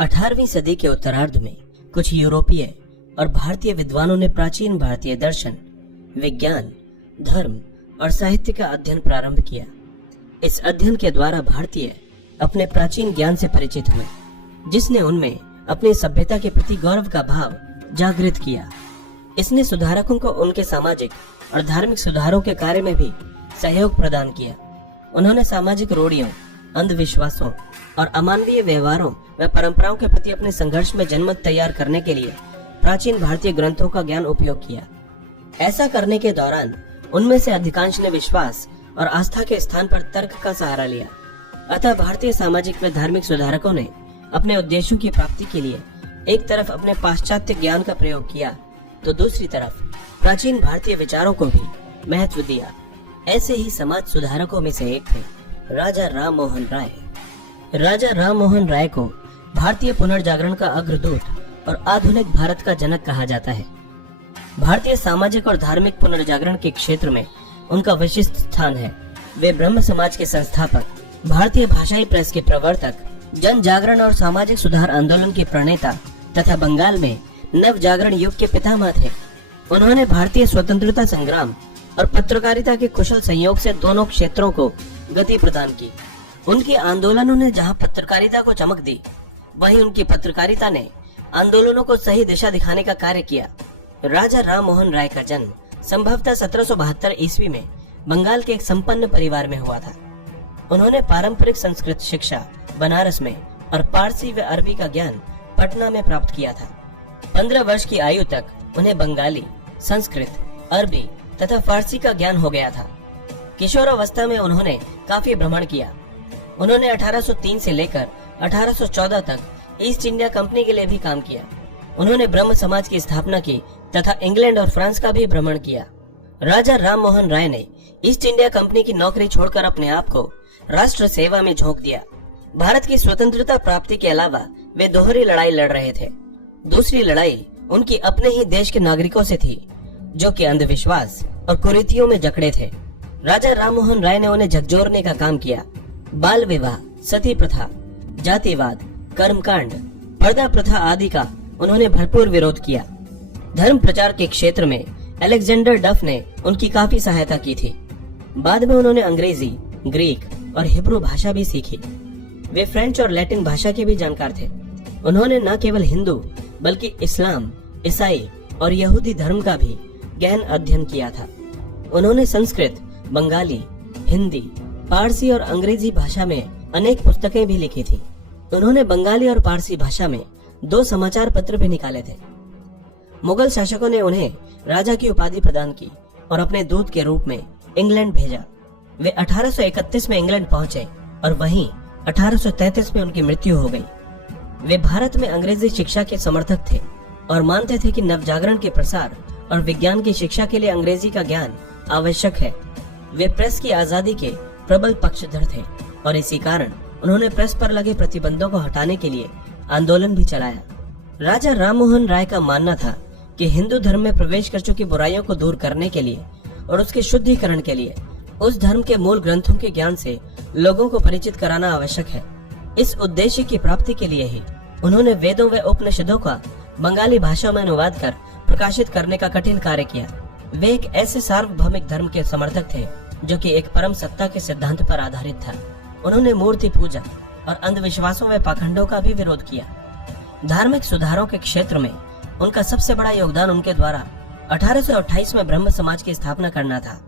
18वीं सदी के उत्तरार्ध में कुछ यूरोपीय और भारतीय विद्वानों ने प्राचीन भारतीय दर्शन, विज्ञान, धर्म और साहित्य का अध्ययन प्रारंभ किया। इस अध्ययन के द्वारा भारतीय अपने प्राचीन ज्ञान से परिचित हुए, जिसने उनमें अपनी सभ्यता के प्रति गौरव का भाव जागृत किया। इसने सुधारकों को उनके सामाजिक और धार्मिक सुधारों के कार्य में भी सहयोग प्रदान किया। उन्होंने सामाजिक रूढ़ियों, अंधविश्वासों और अमानवीय व्यवहारों व परंपराओं के प्रति अपने संघर्ष में जनमत तैयार करने के लिए प्राचीन भारतीय ग्रंथों का ज्ञान उपयोग किया। ऐसा करने के दौरान उनमें से अधिकांश ने विश्वास और आस्था के स्थान पर तर्क का सहारा लिया। अतः भारतीय सामाजिक व धार्मिक सुधारकों ने अपने उद्देश्यों की प्राप्ति के लिए एक तरफ अपने पाश्चात्य ज्ञान का प्रयोग किया, तो दूसरी तरफ प्राचीन भारतीय विचारों को भी महत्व दिया। ऐसे ही समाज सुधारकों में से एक थे राजा राम मोहन राय। राजा राम मोहन राय को भारतीय पुनर्जागरण का अग्रदूत और आधुनिक भारत का जनक कहा जाता है। भारतीय सामाजिक और धार्मिक पुनर्जागरण के क्षेत्र में उनका विशिष्ट स्थान है। वे ब्रह्म समाज के संस्थापक, भारतीय भाषाई प्रेस के प्रवर्तक, जन जागरण और सामाजिक सुधार आंदोलन के प्रणेता तथा बंगाल में नव जागरण युग के पितामह थे। उन्होंने भारतीय स्वतंत्रता संग्राम और पत्रकारिता के कुशल संयोग से दोनों क्षेत्रों को गति प्रदान की। उनके आंदोलनों ने जहां पत्रकारिता को चमक दी, वहीं उनकी पत्रकारिता ने आंदोलनों को सही दिशा दिखाने का कार्य किया। राजा राम मोहन राय का जन्म संभवतः 1772 ईस्वी में बंगाल के एक संपन्न परिवार में हुआ था। उन्होंने पारंपरिक संस्कृत शिक्षा बनारस में और पारसी व अरबी का ज्ञान पटना में प्राप्त किया था। 15 वर्ष की आयु तक उन्हें बंगाली, संस्कृत, अरबी तथा फारसी का ज्ञान हो गया था। किशोरावस्था में उन्होंने काफी भ्रमण किया। उन्होंने 1803 से लेकर 1814 तक ईस्ट इंडिया कंपनी के लिए भी काम किया। उन्होंने ब्रह्म समाज की स्थापना की तथा इंग्लैंड और फ्रांस का भी भ्रमण किया। राजा राम मोहन राय ने ईस्ट इंडिया कंपनी की नौकरी छोड़कर अपने आप को राष्ट्र सेवा में झोंक दिया। भारत की स्वतंत्रता प्राप्ति के अलावा वे दोहरी लड़ाई लड़ रहे थे। दूसरी लड़ाई उनकी अपने ही देश के नागरिकों से थी, जो कि अंधविश्वास और कुरीतियों में जकड़े थे। राजा राम मोहन राय ने उन्हें झकझोरने का काम किया। बाल विवाह, सती प्रथा, जातिवाद, कर्मकांड, पर्दा प्रथा आदि का उन्होंने भरपूर विरोध किया। धर्म प्रचार के क्षेत्र में अलेक्जेंडर डफ ने उनकी काफी सहायता की थी। बाद में उन्होंने अंग्रेजी, ग्रीक और हिब्रू भाषा भी सीखी। वे फ्रेंच और लैटिन भाषा के भी जानकार थे। उन्होंने न केवल हिंदू बल्कि इस्लाम, ईसाई और यहूदी धर्म का भी गहन अध्ययन किया था। उन्होंने संस्कृत, बंगाली, हिंदी, पारसी और अंग्रेजी भाषा में अनेक पुस्तकें भी लिखी थी। उन्होंने बंगाली और पारसी भाषा में 2 समाचार पत्र भी निकाले थे। मुगल शासकों ने उन्हें राजा की उपाधि प्रदान की और अपने दूत के रूप में इंग्लैंड भेजा। वे 1831 में इंग्लैंड पहुंचे और वहीं 1833 में उनकी मृत्यु हो गई। वे भारत में अंग्रेजी शिक्षा के समर्थक थे और मानते थे कि नवजागरण के प्रसार और विज्ञान की शिक्षा के लिए अंग्रेजी का ज्ञान आवश्यक है। वे प्रेस की आजादी के प्रबल पक्षधर थे और इसी कारण उन्होंने प्रेस पर लगे प्रतिबंधों को हटाने के लिए आंदोलन भी चलाया। राजा राम मोहन राय का मानना था कि हिंदू धर्म में प्रवेश कर चुकी बुराइयों को दूर करने के लिए और उसके शुद्धिकरण के लिए उस धर्म के मूल ग्रंथों के ज्ञान से लोगों को परिचित कराना आवश्यक है। इस उद्देश्य की प्राप्ति के लिए ही उन्होंने वेदों व उपनिषदों का बंगाली भाषा में अनुवाद कर प्रकाशित करने का कठिन कार्य किया। वे एक ऐसे सार्वभौमिक धर्म के समर्थक थे जो कि एक परम सत्ता के सिद्धांत पर आधारित था। उन्होंने मूर्ति पूजा और अंधविश्वासों व पाखंडों का भी विरोध किया। धार्मिक सुधारों के क्षेत्र में उनका सबसे बड़ा योगदान उनके द्वारा 1828 में ब्रह्म समाज की स्थापना करना था,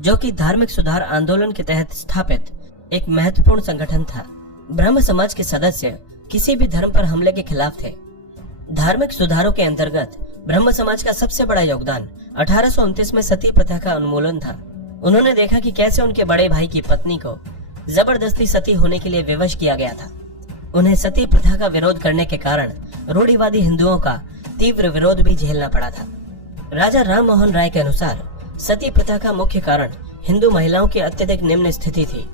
जो कि धार्मिक सुधार आंदोलन के तहत स्थापित एक महत्वपूर्ण संगठन था। ब्रह्म समाज के सदस्य किसी भी धर्म पर हमले के खिलाफ थे। धार्मिक सुधारों के अंतर्गत ब्रह्म समाज का सबसे बड़ा योगदान 1829 में सती प्रथा का उन्मूलन था। उन्होंने देखा कि कैसे उनके बड़े भाई की पत्नी को जबरदस्ती सती होने के लिए विवश किया गया था। उन्हें सती प्रथा का विरोध करने के कारण रूढ़िवादी हिंदुओं का तीव्र विरोध भी झेलना पड़ा था। राजा राम मोहन राय के अनुसार सती प्रथा का मुख्य कारण हिंदू महिलाओं की अत्यधिक निम्न स्थिति थी।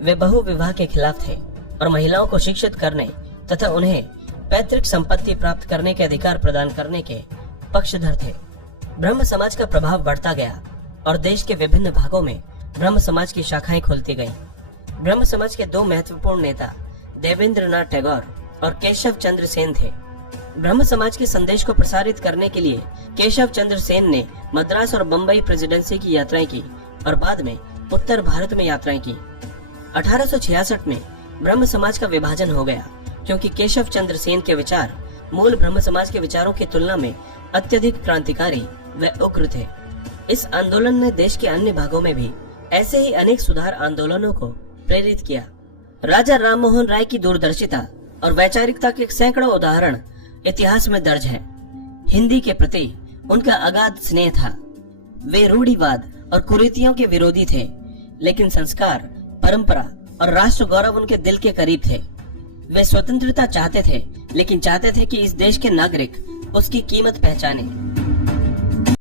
वे बहु विवाह के खिलाफ थे और महिलाओं को शिक्षित करने तथा उन्हें पैतृक संपत्ति प्राप्त करने के अधिकार प्रदान करने के पक्षधर थे। ब्रह्म समाज का प्रभाव बढ़ता गया और देश के विभिन्न भागों में ब्रह्म समाज की शाखाएं खुलती गईं। ब्रह्म समाज के 2 महत्वपूर्ण नेता देवेंद्रनाथ टैगोर और केशव चंद्र सेन थे। ब्रह्म समाज के संदेश को प्रसारित करने के लिए केशव चंद्र सेन ने मद्रास और बम्बई प्रेसिडेंसी की यात्राएं की और बाद में उत्तर भारत में यात्राएं की। 1866 में ब्रह्म समाज का विभाजन हो गया क्योंकि केशव चंद्र सेन के विचार मूल ब्रह्म समाज के विचारों की तुलना में अत्यधिक क्रांतिकारी व उग्र थे। इस आंदोलन ने देश के अन्य भागों में भी ऐसे ही अनेक सुधार आंदोलनों को प्रेरित किया। राजा राममोहन राय की दूरदर्शिता और वैचारिकता के सैकड़ों उदाहरण इतिहास में दर्ज हैं। हिंदी के प्रति उनका अगाध स्नेह था। वे रूढ़िवाद और कुरीतियों के विरोधी थे, लेकिन संस्कार, परंपरा और राष्ट्र गौरव उनके दिल के करीब थे। वे स्वतंत्रता चाहते थे, लेकिन चाहते थे कि इस देश के नागरिक उसकी कीमत पहचाने।